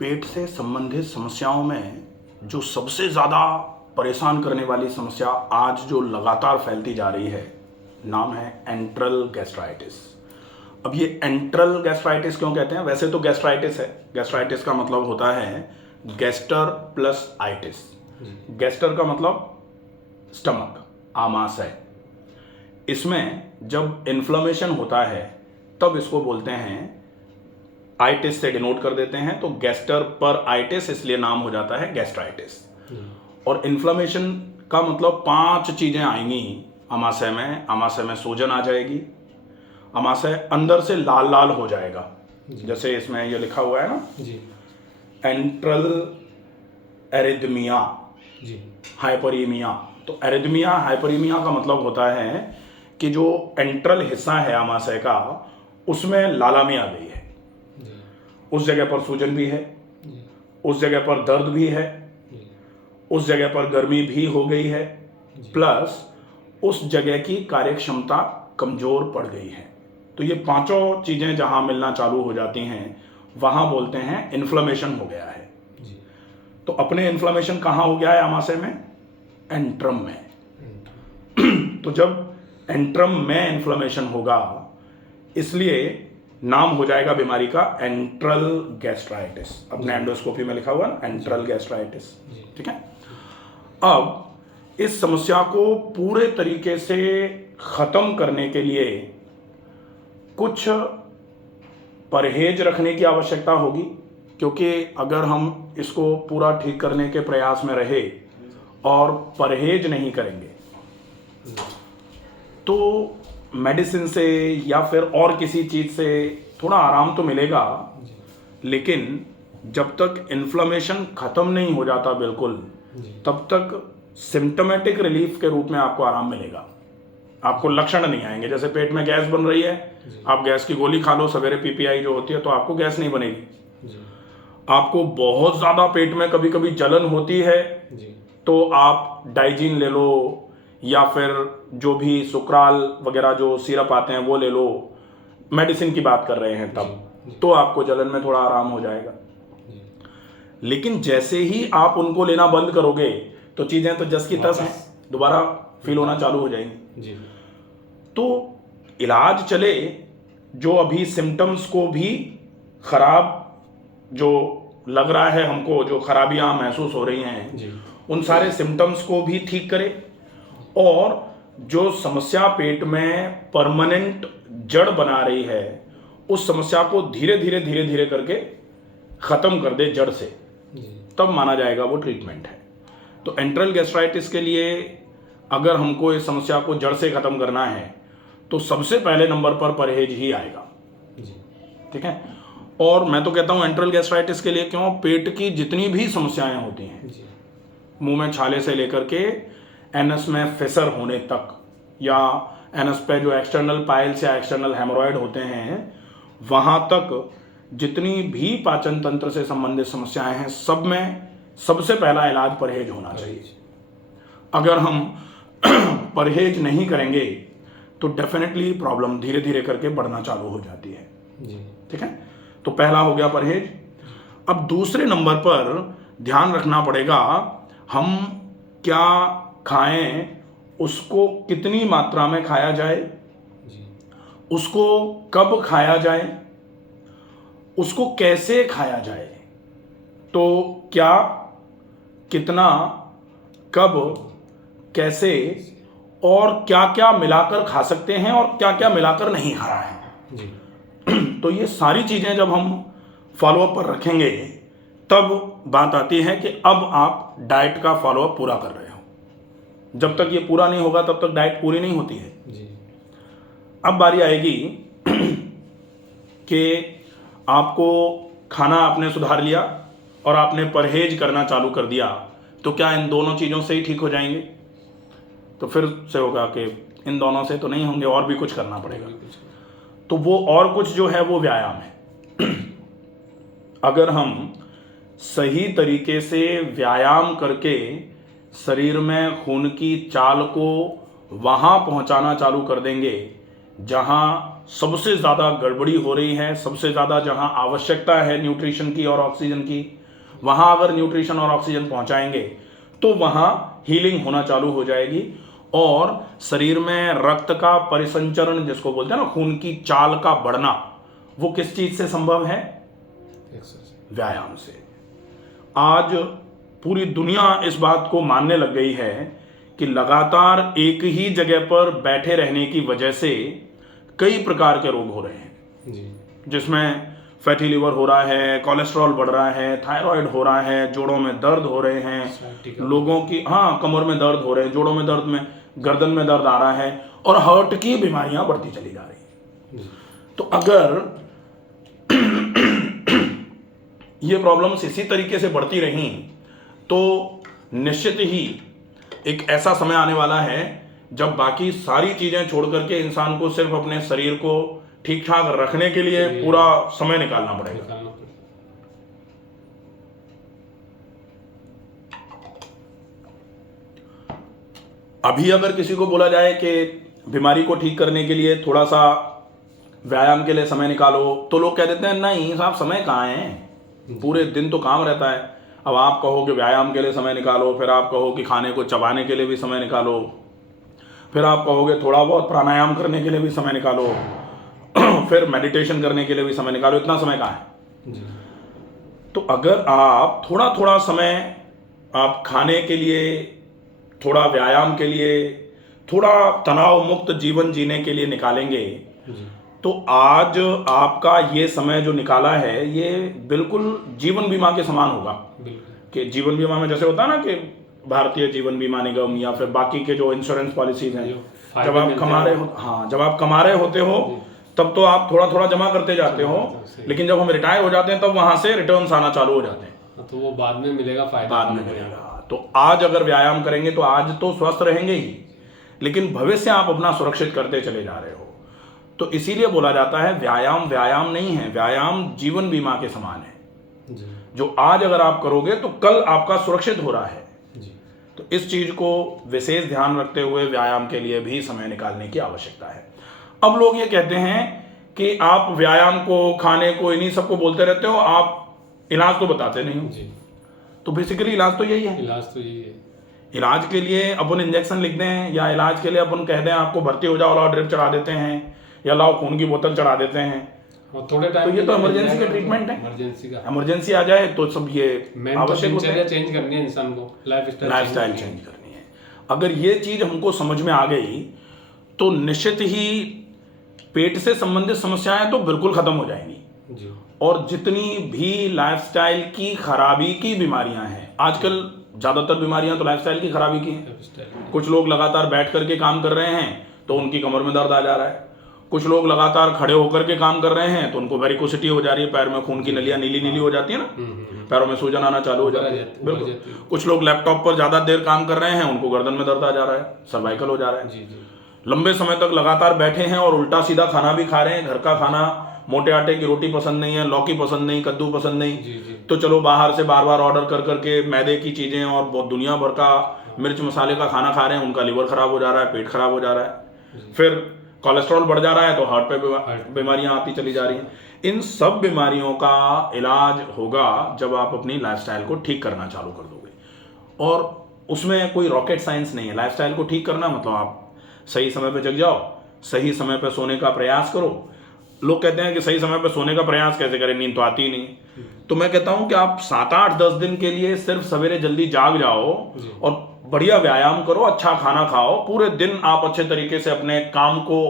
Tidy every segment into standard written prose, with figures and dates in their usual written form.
पेट से संबंधित समस्याओं में जो सबसे ज़्यादा परेशान करने वाली समस्या आज जो लगातार फैलती जा रही है, नाम है एंट्रल गैस्ट्राइटिस। अब ये एंट्रल गैस्ट्राइटिस क्यों कहते हैं? वैसे तो गैस्ट्राइटिस है, गैस्ट्राइटिस का मतलब होता है गैस्टर प्लस आइटिस। गैस्टर का मतलब स्टमक, आमाशय। इसमें जब इन्फ्लेमेशन होता है तब इसको बोलते हैं, आइटिस से डिनोट कर देते हैं, तो गैस्टर पर आइटिस, इसलिए नाम हो जाता है गैस्ट्राइटिस। और इन्फ्लेमेशन का मतलब 5 चीजें आएंगी आमाशय में। आमाशय में सूजन आ जाएगी, आमाशय अंदर से लाल लाल हो जाएगा, जैसे इसमें ये लिखा हुआ है ना जी, एंट्रल एरिथमिया, हाइपरीमिया। तो एरिथमिया, हाइपरीमिया का मतलब होता है कि जो एंट्रल हिस्सा है आमाशय का, उसमें लालामी आ गई है, उस जगह पर सूजन भी है, उस जगह पर दर्द भी है, उस जगह पर गर्मी भी हो गई है, प्लस उस जगह की कार्यक्षमता कमजोर पड़ गई है। तो ये 5 चीजें जहां मिलना चालू हो जाती हैं वहां बोलते हैं इन्फ्लेमेशन हो गया है। तो अपने इन्फ्लेमेशन कहां हो गया है आमाशय में? एंट्रम में। तो जब एंट्रम में इन्फ्लेमेशन होगा, इसलिए नाम हो जाएगा बीमारी का एंट्रल गैस्ट्राइटिस। अपने एंडोस्कोपी में लिखा हुआ ना, एंट्रल गैस्ट्राइटिस। ठीक है। अब इस समस्या को पूरे तरीके से खत्म करने के लिए कुछ परहेज रखने की आवश्यकता होगी, क्योंकि अगर हम इसको पूरा ठीक करने के प्रयास में रहे और परहेज नहीं करेंगे तो मेडिसिन से या फिर और किसी चीज़ से थोड़ा आराम तो मिलेगा, लेकिन जब तक इन्फ्लेमेशन ख़त्म नहीं हो जाता बिल्कुल, तब तक सिम्टोमेटिक रिलीफ के रूप में आपको आराम मिलेगा। आपको लक्षण नहीं आएंगे। जैसे पेट में गैस बन रही है, आप गैस की गोली खा लो सवेरे, पीपीआई जो होती है, तो आपको गैस नहीं बनेगी। आपको बहुत ज़्यादा पेट में कभी कभी जलन होती है तो आप डाइजीन ले लो, या फिर जो भी सुक्राल वगैरह जो सिरप आते हैं वो ले लो, मेडिसिन की बात कर रहे हैं तब, तो आपको जलन में थोड़ा आराम हो जाएगा। लेकिन जैसे ही आप उनको लेना बंद करोगे तो चीजें तो जस की तस हैं, दोबारा फील होना चालू हो जाएंगी। तो इलाज चले, जो अभी सिम्टम्स को भी खराब जो लग रहा है हमको, जो खराबियां महसूस हो रही हैं, उन सारे सिम्टम्स को भी ठीक करे, और जो समस्या पेट में परमानेंट जड़ बना रही है उस समस्या को धीरे धीरे धीरे धीरे करके खत्म कर दे जड़ से, तब माना जाएगा वो ट्रीटमेंट है। तो एंट्रल गैस्ट्राइटिस के लिए अगर हमको इस समस्या को जड़ से खत्म करना है तो सबसे पहले नंबर पर परहेज ही आएगा। ठीक है। और मैं तो कहता हूं एंट्रल गैस्ट्राइटिस के लिए क्यों, पेट की जितनी भी समस्याएं होती हैं, मुंह में छाले से लेकर के एनस में फिसर होने तक, या एनस पे जो एक्सटर्नल पाइल्स या एक्सटर्नल हेमोरॉयड होते हैं, वहां तक जितनी भी पाचन तंत्र से संबंधित समस्याएं हैं, सब में सबसे पहला इलाज परहेज होना चाहिए। अगर हम परहेज नहीं करेंगे तो डेफिनेटली प्रॉब्लम धीरे धीरे करके बढ़ना चालू हो जाती है। ठीक है। तो पहला हो गया परहेज। अब दूसरे नंबर पर ध्यान रखना पड़ेगा, हम क्या खाएं, उसको कितनी मात्रा में खाया जाए, उसको कब खाया जाए, उसको कैसे खाया जाए। तो क्या, कितना, कब, कैसे, और क्या क्या मिलाकर खा सकते हैं और क्या क्या मिलाकर नहीं खाना है। तो ये सारी चीजें जब हम फॉलोअप पर रखेंगे तब बात आती है कि अब आप डाइट का फॉलोअप पूरा कर रहे हो। जब तक ये पूरा नहीं होगा तब तक डाइट पूरी नहीं होती है। अब बारी आएगी कि आपको खाना आपने सुधार लिया और आपने परहेज करना चालू कर दिया, तो क्या इन दोनों चीज़ों से ही ठीक हो जाएंगे? तो फिर से होगा कि इन दोनों से तो नहीं होंगे, और भी कुछ करना पड़ेगा। तो वो और कुछ जो है वो व्यायाम है। अगर हम सही तरीके से व्यायाम करके शरीर में खून की चाल को वहाँ पहुँचाना चालू कर देंगे जहाँ सबसे ज़्यादा गड़बड़ी हो रही है, सबसे ज़्यादा जहाँ आवश्यकता है न्यूट्रिशन की और ऑक्सीजन की, वहाँ अगर न्यूट्रिशन और ऑक्सीजन पहुँचाएंगे तो वहाँ हीलिंग होना चालू हो जाएगी और शरीर में रक्त का परिसंचरण जिसको बोलते हैं ना, खून की चाल का बढ़ना, वो किस चीज़ से संभव है? व्यायाम से। आज पूरी दुनिया इस बात को मानने लग गई है कि लगातार एक ही जगह पर बैठे रहने की वजह से कई प्रकार के रोग हो रहे हैं जी। जिसमें फैटी लिवर हो रहा है, कोलेस्ट्रॉल बढ़ रहा है, थायराइड हो रहा है, जोड़ों में दर्द हो रहे हैं लोगों की, हाँ कमर में दर्द हो रहे हैं, जोड़ों में दर्द, में गर्दन में दर्द आ रहा है और हार्ट की बीमारियां बढ़ती चली जा रही हैं। तो अगर ये प्रॉब्लम्स इसी तरीके से बढ़ती रहीं तो निश्चित ही एक ऐसा समय आने वाला है जब बाकी सारी चीजें छोड़ करके इंसान को सिर्फ अपने शरीर को ठीक ठाक रखने के लिए पूरा समय निकालना पड़ेगा। अभी अगर किसी को बोला जाए कि बीमारी को ठीक करने के लिए थोड़ा सा व्यायाम के लिए समय निकालो, तो लोग कह देते हैं नहीं साहब समय कहाँ है, पूरे दिन तो काम रहता है। अब आप कहो कि व्यायाम के लिए समय निकालो, फिर आप कहो कि खाने को चबाने के लिए भी समय निकालो, फिर आप कहोगे थोड़ा बहुत प्राणायाम करने के लिए भी समय निकालो, फिर मेडिटेशन करने के लिए भी समय निकालो, इतना समय कहाँ है जी। तो अगर आप थोड़ा थोड़ा समय आप खाने के लिए, थोड़ा व्यायाम के लिए, थोड़ा तनाव मुक्त जीवन जीने के लिए निकालेंगे जी, तो आज आपका ये समय जो निकाला है ये बिल्कुल जीवन बीमा के समान होगा। कि जीवन बीमा में जैसे होता है ना कि भारतीय जीवन बीमा निगम या फिर बाकी के जो इंश्योरेंस पॉलिसीज हैं, जब आप कमा रहे हो, हाँ जब आप कमा रहे होते हो तब तो आप थोड़ा थोड़ा जमा करते जाते हो, लेकिन जब हम रिटायर हो जाते हैं तब वहां से रिटर्न्स आना चालू हो जाते हैं, तो वो बाद में मिलेगा, फायदा बाद में मिलेगा। तो आज अगर व्यायाम करेंगे तो आज तो स्वस्थ रहेंगे ही, लेकिन भविष्य आप अपना सुरक्षित करते चले जा रहे हो। तो इसीलिए बोला जाता है व्यायाम व्यायाम नहीं है, व्यायाम जीवन बीमा के समान है जी। जो आज अगर आप करोगे तो कल आपका सुरक्षित हो रहा है जी। तो इस चीज को विशेष ध्यान रखते हुए व्यायाम के लिए भी समय निकालने की आवश्यकता है। अब लोग ये कहते हैं कि आप व्यायाम को, खाने को, इन्हीं सबको बोलते रहते हो, आप इलाज तो बताते नहीं हो जी। तो बेसिकली इलाज तो यही है, इलाज तो यही है। इलाज के लिए अपन इंजेक्शन लिख दें या इलाज के लिए अपन कह दें आपको भर्ती हो जाओ, लाओ ड्रिप चढ़ा देते हैं या लाओ खून की बोतल चढ़ा देते हैं, थोड़े टाइम तो ये तो इमरजेंसी का ट्रीटमेंट है। इमरजेंसी आ जाए तो सब ये आवश्यक होता है, चेंज करनी है इंसान को, लाइफस्टाइल चेंज करनी है। अगर ये चीज हमको समझ में आ गई तो निश्चित ही पेट से संबंधित समस्याएं तो बिल्कुल खत्म हो जाएंगी जी। और जितनी भी लाइफस्टाइल की खराबी की बीमारियां हैं, आजकल ज्यादातर बीमारियां तो लाइफस्टाइल की खराबी की हैं। कुछ लोग लगातार बैठ करके काम कर रहे हैं तो उनकी कमर में दर्द आ जा रहा है, कुछ लोग लगातार खड़े होकर के काम कर रहे हैं तो उनको वेरिकोसिटी हो जा रही है, पैर में खून की नलियां नीली नीली हो जाती है ना, पैरों में सूजन आना चालू हो जाती है। बिल्कुल। कुछ लोग लैपटॉप पर ज्यादा देर काम कर रहे हैं, उनको गर्दन में दर्द आ जा रहा है, सर्वाइकल हो जा रहा है। लंबे समय तक लगातार बैठे हैं और उल्टा सीधा खाना भी खा रहे हैं, घर का खाना, मोटे आटे की रोटी पसंद नहीं है, लौकी पसंद नहीं, कद्दू पसंद नहीं जी। तो चलो बाहर से बार बार ऑर्डर कर करके मैदे की चीजें और बहुत दुनिया भर का मिर्च मसाले का खाना खा रहे हैं, उनका लिवर खराब हो जा रहा है, पेट खराब हो जा रहा है, फिर कोलेस्ट्रॉल बढ़ जा रहा है तो हार्ट पे बीमारियां आती चली जा रही हैं। इन सब बीमारियों का इलाज होगा जब आप अपनी लाइफस्टाइल को ठीक करना चालू कर दोगे, और उसमें कोई रॉकेट साइंस नहीं है। लाइफस्टाइल को ठीक करना मतलब आप सही समय पे जग जाओ, सही समय पे सोने का प्रयास करो। लोग कहते हैं कि सही समय पे सोने का प्रयास कैसे करें, नींद तो आती ही नहीं। तो मैं कहता हूं कि आप 7-8-10 दिन के लिए सिर्फ सवेरे जल्दी जाग जाओ और बढ़िया व्यायाम करो, अच्छा खाना खाओ, पूरे दिन आप अच्छे तरीके से अपने काम को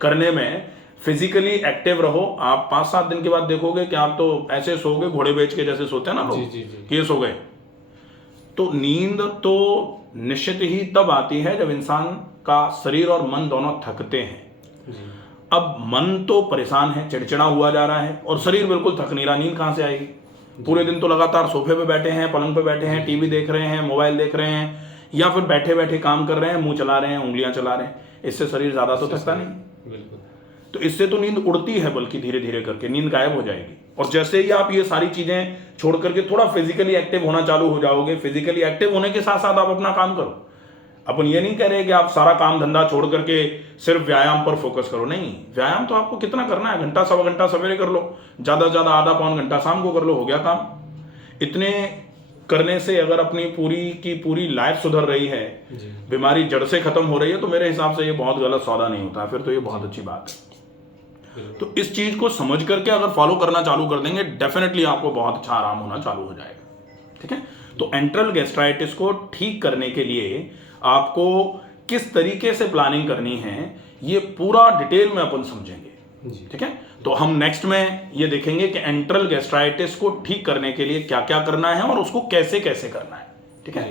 करने में फिजिकली एक्टिव रहो। आप 5-7 दिन के बाद देखोगे कि आप तो ऐसे सोओगे घोड़े बेच के जैसे सोते हैं ना लोग, कि ये सो गए। तो नींद तो निश्चित ही तब आती है जब इंसान का शरीर और मन दोनों थकते हैं। अब मन तो परेशान है, चिड़चिड़ा हुआ जा रहा है, और शरीर बिल्कुल थक नहीं रहा, नींद कहां से आएगी? पूरे दिन तो लगातार सोफे पे बैठे हैं, पलंग पे बैठे हैं, टीवी देख रहे हैं, मोबाइल देख रहे हैं, या फिर बैठे बैठे काम कर रहे हैं, मुंह चला रहे हैं, उंगलियां चला रहे हैं। इससे शरीर ज्यादा तो थकता नहीं। बिल्कुल। तो इससे तो नींद उड़ती है, बल्कि धीरे धीरे करके नींद गायब हो जाएगी। और जैसे ही आप ये सारी चीजें छोड़ करके थोड़ा फिजिकली एक्टिव होना चालू हो जाओगे, फिजिकली एक्टिव होने के साथ साथ आप अपना काम करो, अपन ये नहीं कह रहे कि आप सारा काम धंधा छोड़ करके सिर्फ व्यायाम पर फोकस करो, नहीं, व्यायाम तो आपको कितना करना है, घंटा सवा घंटा सवेरे कर लो, ज़्यादा से ज़्यादा आधा पौन घंटा शाम को कर लो, हो गया काम। इतने करने से अगर अपनी पूरी की पूरी लाइफ सुधर रही है, बीमारी जड़ से खत्म हो रही है, तो मेरे हिसाब से ये बहुत गलत सौदा नहीं होता है, फिर तो ये बहुत अच्छी बात है। तो इस चीज को समझ करके अगर फॉलो करना चालू कर देंगे, डेफिनेटली आपको बहुत अच्छा आराम होना चालू हो जाएगा। ठीक है, तो एंट्रल गैस्ट्राइटिस को ठीक करने के लिए आपको किस तरीके से प्लानिंग करनी है, ये पूरा डिटेल में अपन समझेंगे। ठीक है, तो हम नेक्स्ट में ये देखेंगे कि एंट्रल गैस्ट्राइटिस को ठीक करने के लिए क्या क्या करना है और उसको कैसे कैसे करना है। ठीक है।